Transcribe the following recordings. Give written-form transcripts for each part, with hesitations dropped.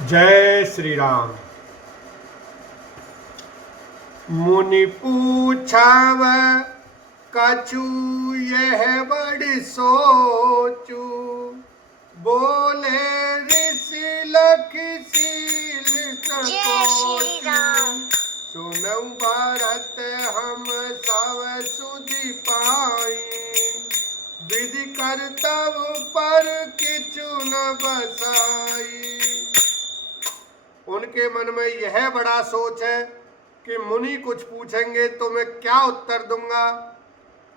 जय श्री राम। मुनि पूछाव कछु यह बड़ सोचू, बोले ऋषि लखि सील संकोचू। सुनऊ भरत हम सब सुधि पाई, विधि करतब पर किछु न बसाई। उनके मन में यह बड़ा सोच है कि मुनि कुछ पूछेंगे तो मैं क्या उत्तर दूंगा।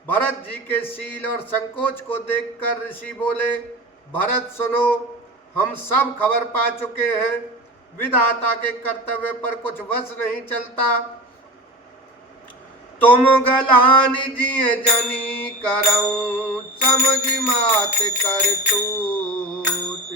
भरत जी के शील और संकोच को देखकर ऋषि बोले, भरत सुनो, हम सब खबर पा चुके हैं, विधाता के कर्तव्य पर कुछ वश नहीं चलता। तुम गलानी जिये जनी करऊं, समझ मात कर तूत।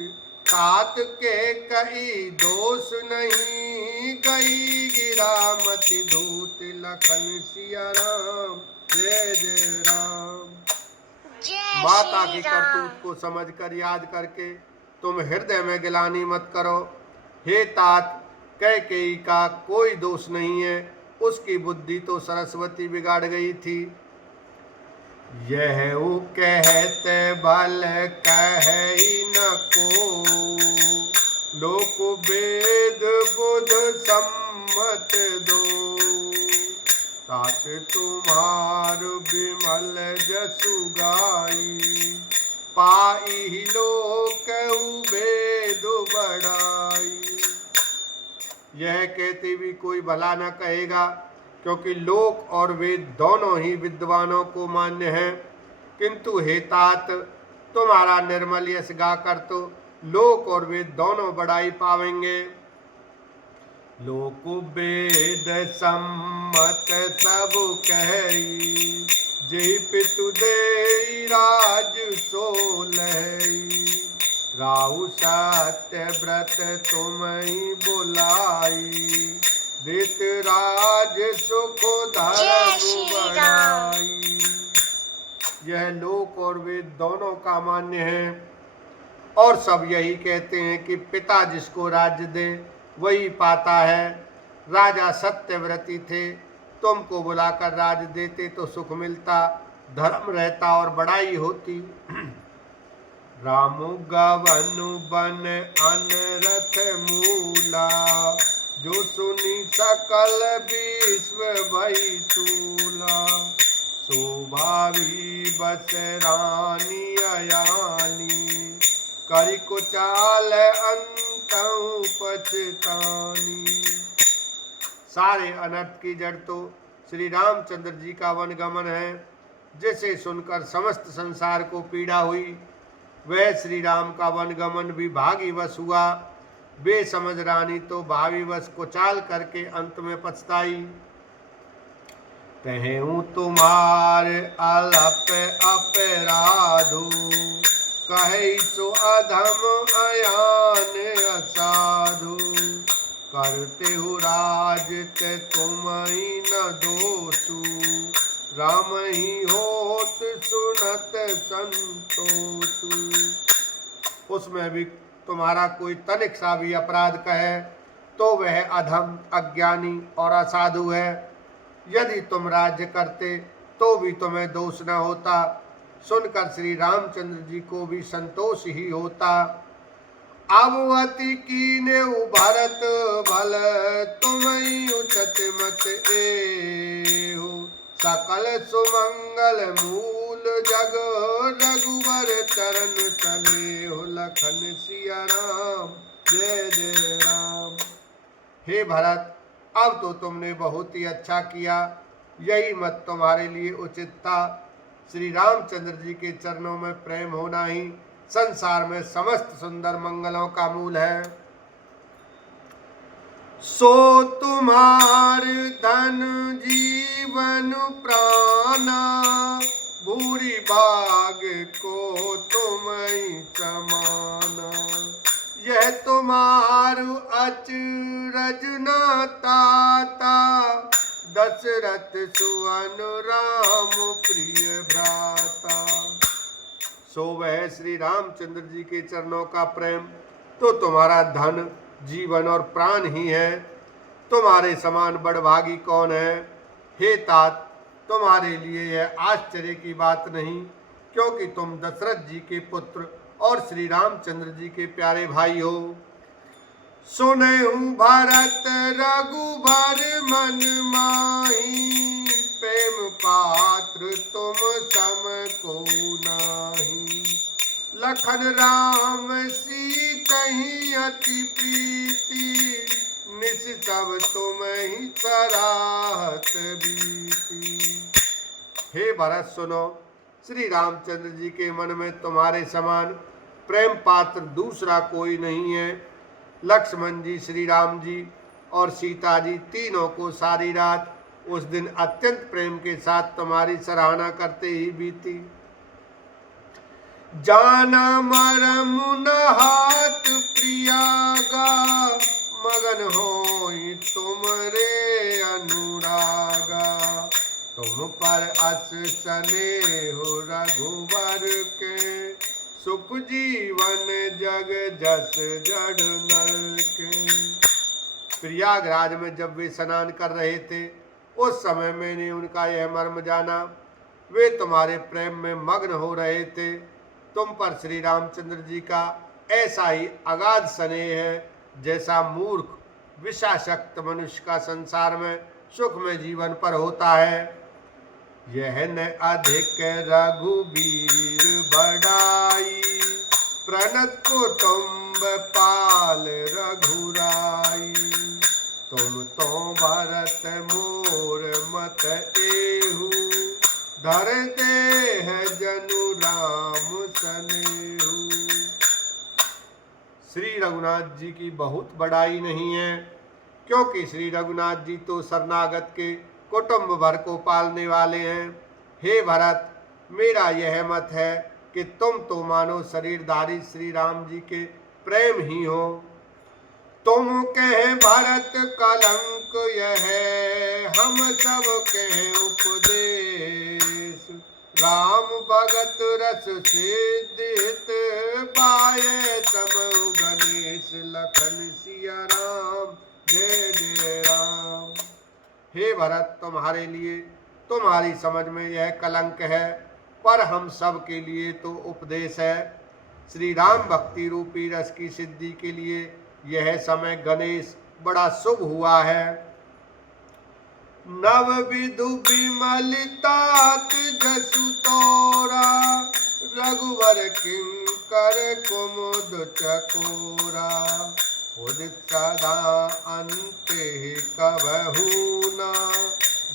तात के कई दोष नहीं, गई गिरा मति धूत। लखन सिया राम जय जय राम। माता की करतूत को समझकर याद करके तुम हृदय में गिलानी मत करो। हे तात, कैकेयी का कोई दोष नहीं है, उसकी बुद्धि तो सरस्वती बिगाड़ गई थी। यह वो कहते बल कही न को, लोक वेद बुध सम्मत दो। तात तुम्हार विमल जसु गाई, पाई लोक वेद बढ़ाई। यह कहते भी कोई भला न कहेगा, क्योंकि लोक और वेद दोनों ही विद्वानों को मान्य हैं। किंतु हे तात, तुम्हारा निर्मल यश गाकर तो लोक और वेद दोनों बड़ाई पावेंगे। लोक वेद सम्मत सब कही, जय पितु दे राज सोलही। राहु सत्य व्रत तुम्हें बुलाई, दित राज सुख धर्म बढ़ाई। यह लोक और वेद दोनों का मान्य है, और सब यही कहते हैं कि पिता जिसको राज्य दे वही पाता है। राजा सत्यव्रती थे, तुमको बुलाकर राज देते तो सुख मिलता, धर्म रहता और बड़ाई होती। राम गवन बन अनरथ मूला, जो सुनी सकल विश्व भई तूला। शोभावी बस रानी अयानी, करि कुचाल अंतहु पछतानी। सारे अनर्थ की जड़ तो श्री रामचंद्र जी का वनगमन है, जिसे सुनकर समस्त संसार को पीड़ा हुई। वह श्री राम का वनगमन भी भागीवश हुआ। बेसमझ रानी तो भावीवश कुचाल करके अंत में पछताई। तहें तुम्हार अलप अपराधु, कहे सो अधम अयान असाधु। करते हो राज ते तुम ही न दोषु, राम ही होत सुनत संतोषु। उसमें भी तुम्हारा कोई तनिक सा भी अपराध कहे तो वह अधम, अज्ञानी और असाधु है। यदि तुम राज्य करते तो भी तुम्हें दोष न होता। सुनकर श्री रामचंद्र जी को भी संतोष ही होता। अवति कीने भरत भल, तुम्हें उचत मत एहु। सकल सुमंगल मूल जग, रघुवर चरण चले हो। लखन सिया राम जय जय राम। हे भरत, अब तो तुमने बहुत ही अच्छा किया, यही मत तुम्हारे लिए उचित था। श्री रामचंद्र जी के चरणों में प्रेम होना ही संसार में समस्त सुंदर मंगलों का मूल है। सो तुम्हार धन जीवन प्राणा, भूरी भाग को तुम्हें समाना। यह तुम्हारु अचरज न ताता, दशरथ सुवन राम प्रिय भ्राता। सो वह श्री रामचंद्र जी के चरणों का प्रेम तो तुम्हारा धन जीवन और प्राण ही है। तुम्हारे समान बड़भागी कौन है। हे तात, तुम्हारे लिए यह आश्चर्य की बात नहीं, क्योंकि तुम दशरथ जी के पुत्र और श्री रामचंद्र जी के प्यारे भाई हो। सुनहु भरत रघुबर मन माही, प्रेम पात्र तुम सम को नाही। लखन राम सीतहि अति प्रीति, निस सब तुम ही सराहत बीती। हे भरत सुनो, श्री रामचंद्र जी के मन में तुम्हारे समान प्रेम पात्र दूसरा कोई नहीं है। लक्ष्मण जी, श्री राम जी और सीता जी तीनों को सारी रात उस दिन अत्यंत प्रेम के साथ तुम्हारी सराहना करते ही बीती। जाना मरम न हाथ प्रियागा, मगन होई तुमरे अनुरागा। तुम पर अस स्नेह रघुवर के, सुख जीवन जग जस जड़ नर के। प्रयागराज में जब वे स्नान कर रहे थे, उस समय मैंने उनका यह मर्म जाना। वे तुम्हारे प्रेम में मग्न हो रहे थे। तुम पर श्री रामचंद्र जी का ऐसा ही अगाध स्नेह है, जैसा मूर्ख विषाशक्त मनुष्य का संसार में सुख में जीवन पर होता है। यह न अधिक रघुबीर बढ़ाई, प्रणत कुटुंब पाल रघुराई। तुम तो भरत मोर मत एहू, धर देह जनु राम सनेहू। श्री रघुनाथ जी की बहुत बड़ाई नहीं है, क्योंकि श्री रघुनाथ जी तो शरणागत के कुटुंब भर को पालने वाले हैं। हे भरत, मेरा यह मत है कि तुम तो मानो शरीरधारी श्री राम जी के प्रेम ही हो। तुम कहे भरत कलंक यह, हम सब कहे उपदेश। राम भगत रस सिद्धित, पाए समहु गणेश। लखन सिया राम, जय जय राम। हे भरत, तुम्हारे लिए तुम्हारी समझ में यह कलंक है, पर हम सब के लिए तो उपदेश है। श्री राम भक्ति रूपी रस की सिद्धि के लिए यह समय गणेश बड़ा शुभ हुआ है। नव विधु विमलितात जसु तोरा, रघुवर किंकर कुमुद चकोरा। उदित सदा अंते कबहू न,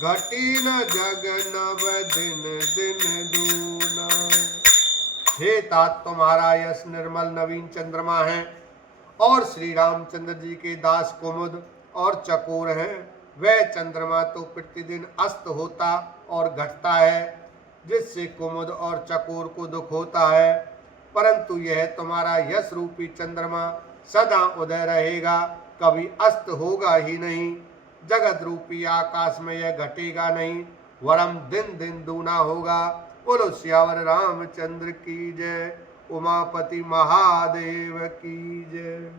घटी न जग नव दिन दिन दूना। हे तात, तुम्हारा यश निर्मल नवीन चंद्रमा है, और श्री रामचंद्र जी के दास कुमुद और चकोर हैं। वह चंद्रमा तो प्रतिदिन अस्त होता और घटता है, जिससे कुमुद और चकोर को दुख होता है, परंतु यह तुम्हारा यश रूपी चंद्रमा सदा उदय रहेगा, कभी अस्त होगा ही नहीं। जगत रूपी आकाश में यह घटेगा नहीं, वरम दिन दिन दूना होगा। बोलो सियावर रामचंद्र की जय, उमापति महादेव की जय।